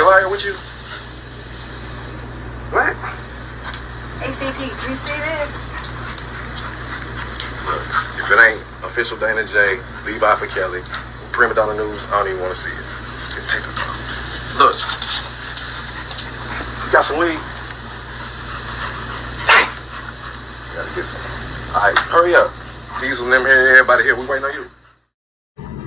Can I with you? What? ACP, did you see this? Look, if it ain't official Dana J, Levi for Kelly, Primadonnanews, I don't even want to see it. Just take the time. Look. You got some weed? Dang. Gotta get some. Alright, hurry up. These of them here, everybody here, we waiting on you.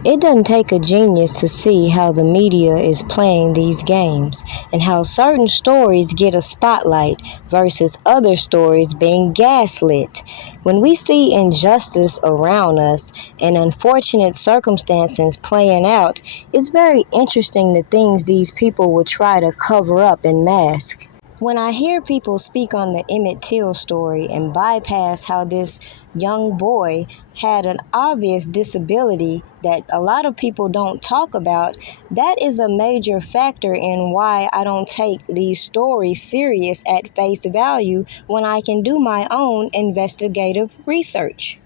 It doesn't take a genius to see how the media is playing these games and how certain stories get a spotlight versus other stories being gaslit. When we see injustice around us and unfortunate circumstances playing out, it's very interesting the things these people would try to cover up and mask. When I hear people speak on the Emmett Till story and bypass how this young boy had an obvious disability that a lot of people don't talk about, that is a major factor in why I don't take these stories serious at face value when I can do my own investigative research.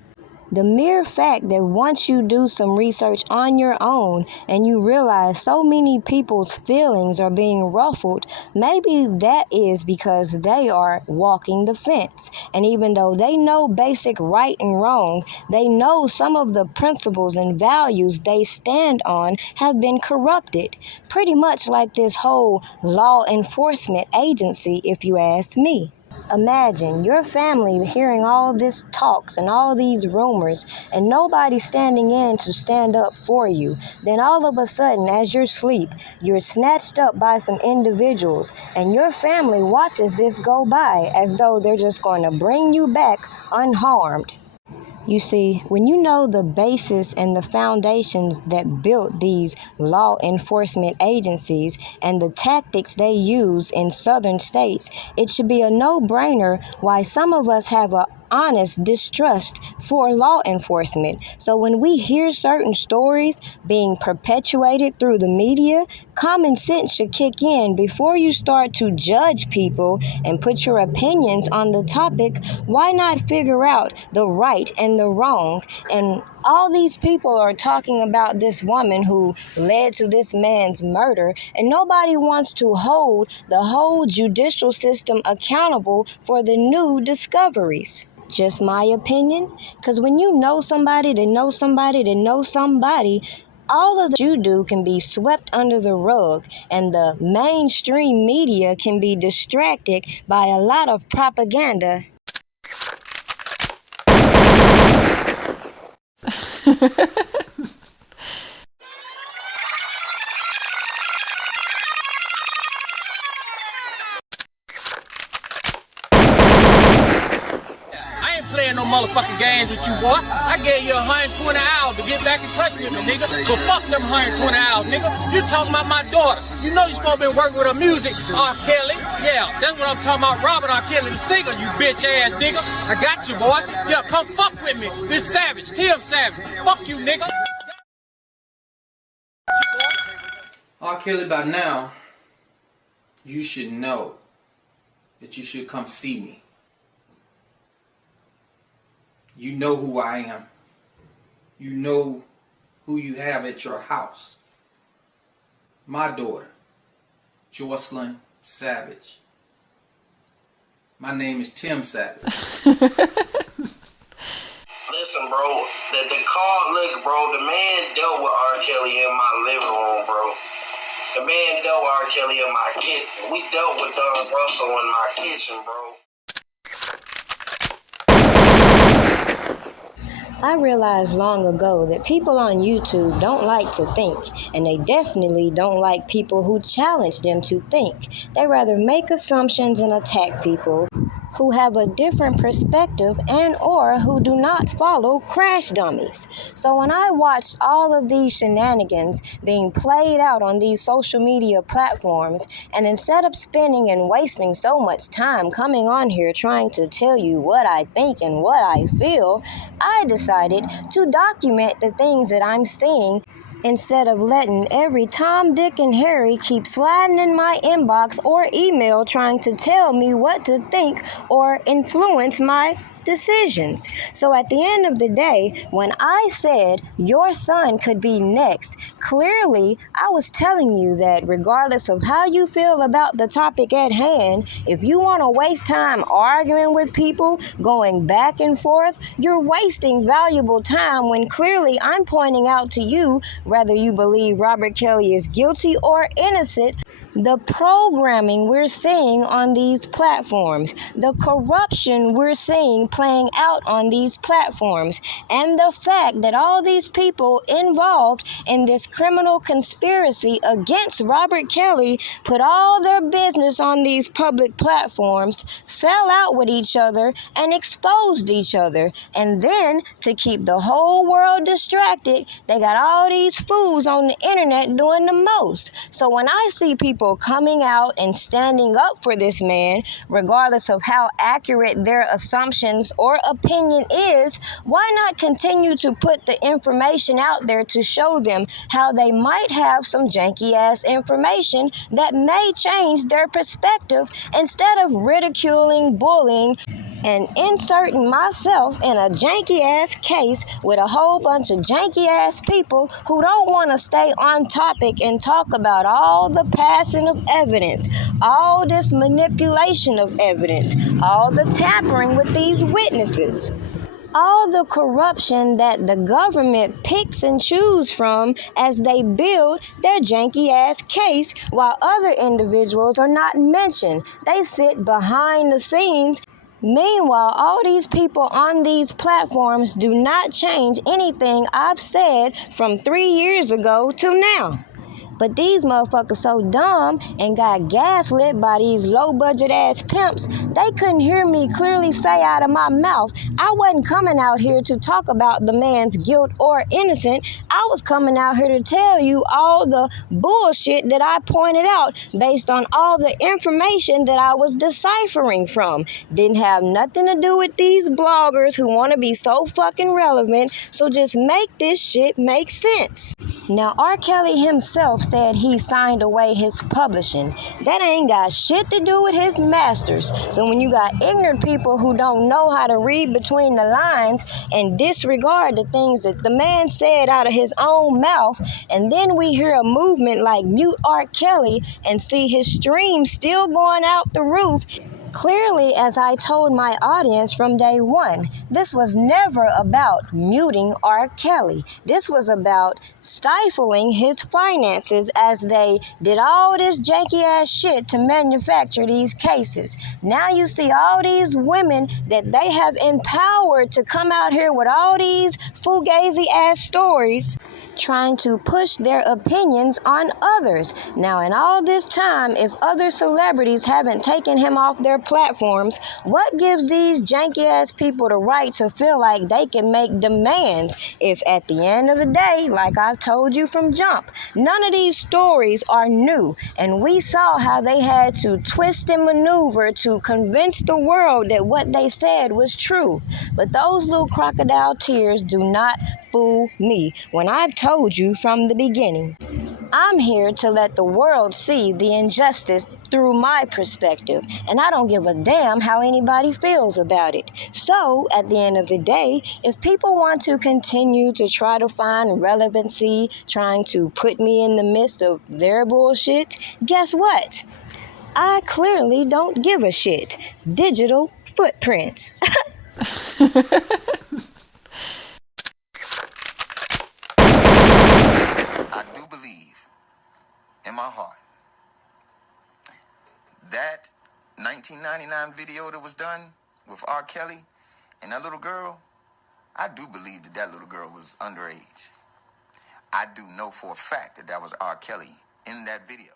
The mere fact that once you do some research on your own and you realize so many people's feelings are being ruffled, maybe that is because they are walking the fence. And even though they know basic right and wrong, they know some of the principles and values they stand on have been corrupted. Pretty much like this whole law enforcement agency, if you ask me. Imagine your family hearing all this talks and all these rumors and nobody standing in to stand up for you. Then all of a sudden, as you're asleep, you're snatched up by some individuals and your family watches this go by as though they're just going to bring you back unharmed. You see, when you know the basis and the foundations that built these law enforcement agencies and the tactics they use in southern states, it should be a no-brainer why some of us have a honest distrust for law enforcement. So when we hear certain stories being perpetuated through the media, common sense should kick in before you start to judge people and put your opinions on the topic. Why not figure out the right and the wrong? And all these people are talking about this woman who led to this man's murder, and nobody wants to hold the whole judicial system accountable for the new discoveries. Just my opinion, because when you know somebody that knows somebody that knows somebody, all of that you do can be swept under the rug, and the mainstream media can be distracted by a lot of propaganda. Playing no motherfucking games with you, boy. I gave you 120 hours to get back in touch with me, nigga. But fuck them 120 hours, nigga. You talking about my daughter. You know you supposed to be working with her music, R. Kelly. Yeah, that's what I'm talking about, Robert R. Kelly, the singer, you bitch ass nigga. I got you, boy. Yeah, come fuck with me. This Savage, Tim Savage. Fuck you, nigga. R. Kelly, by now, you should know that you should come see me. You know who I am. You know who you have at your house. My daughter, Jocelyn Savage. My name is Tim Savage. Listen, bro, the call, look, bro, the man dealt with R. Kelly in my living room, bro. The man dealt with R. Kelly in my kitchen. We dealt with Don Russell in my kitchen, bro. I realized long ago that people on YouTube don't like to think, and they definitely don't like people who challenge them to think. They rather make assumptions and attack people who have a different perspective and or who do not follow crash dummies. So when I watched all of these shenanigans being played out on these social media platforms, and instead of spending and wasting so much time coming on here trying to tell you what I think and what I feel, I decided to document the things that I'm seeing instead of letting every Tom, Dick, and Harry keep sliding in my inbox or email trying to tell me what to think or influence my decisions. So at the end of the day, when I said your son could be next, clearly I was telling you that regardless of how you feel about the topic at hand, if you want to waste time arguing with people, going back and forth, you're wasting valuable time when clearly I'm pointing out to you, whether you believe Robert Kelly is guilty or innocent, the programming we're seeing on these platforms, the corruption we're seeing playing out on these platforms, and the fact that all these people involved in this criminal conspiracy against Robert Kelly put all their business on these public platforms, fell out with each other, and exposed each other. And then, to keep the whole world distracted, they got all these fools on the internet doing the most. So when I see people coming out and standing up for this man, regardless of how accurate their assumptions or opinion is, why not continue to put the information out there to show them how they might have some janky-ass information that may change their perspective instead of ridiculing, bullying, and inserting myself in a janky-ass case with a whole bunch of janky-ass people who don't want to stay on topic and talk about all the passing of evidence, all this manipulation of evidence, all the tampering with these witnesses, all the corruption that the government picks and chooses from as they build their janky-ass case while other individuals are not mentioned. They sit behind the scenes. Meanwhile, all these people on these platforms do not change anything I've said from 3 years ago till now. But these motherfuckers so dumb and got gaslit by these low-budget ass pimps, they couldn't hear me clearly say out of my mouth, I wasn't coming out here to talk about the man's guilt or innocent. I was coming out here to tell you all the bullshit that I pointed out based on all the information that I was deciphering from. Didn't have nothing to do with these bloggers who want to be so fucking relevant, so just make this shit make sense. Now, R. Kelly himself said he signed away his publishing. That ain't got shit to do with his masters. So when you got ignorant people who don't know how to read between the lines and disregard the things that the man said out of his own mouth, and then we hear a movement like Mute R. Kelly and see his streams still going out the roof, clearly, as I told my audience from day one, this was never about muting R. Kelly. This was about stifling his finances as they did all this janky-ass shit to manufacture these cases. Now you see all these women that they have empowered to come out here with all these fugazi-ass stories, trying to push their opinions on others. Now, in all this time, if other celebrities haven't taken him off their platforms, what gives these janky-ass people the right to feel like they can make demands if at the end of the day, like I've told you from jump, none of these stories are new, and we saw how they had to twist and maneuver to convince the world that what they said was true. But those little crocodile tears do not fool me when I've told you from the beginning. I'm here to let the world see the injustice through my perspective, and I don't give a damn how anybody feels about it. So, at the end of the day, if people want to continue to try to find relevancy, trying to put me in the midst of their bullshit, guess what? I clearly don't give a shit. Digital footprints. I do believe in my heart that 1999 video that was done with R. Kelly and that little girl, I do believe that that little girl was underage. I do know for a fact that that was R. Kelly in that video.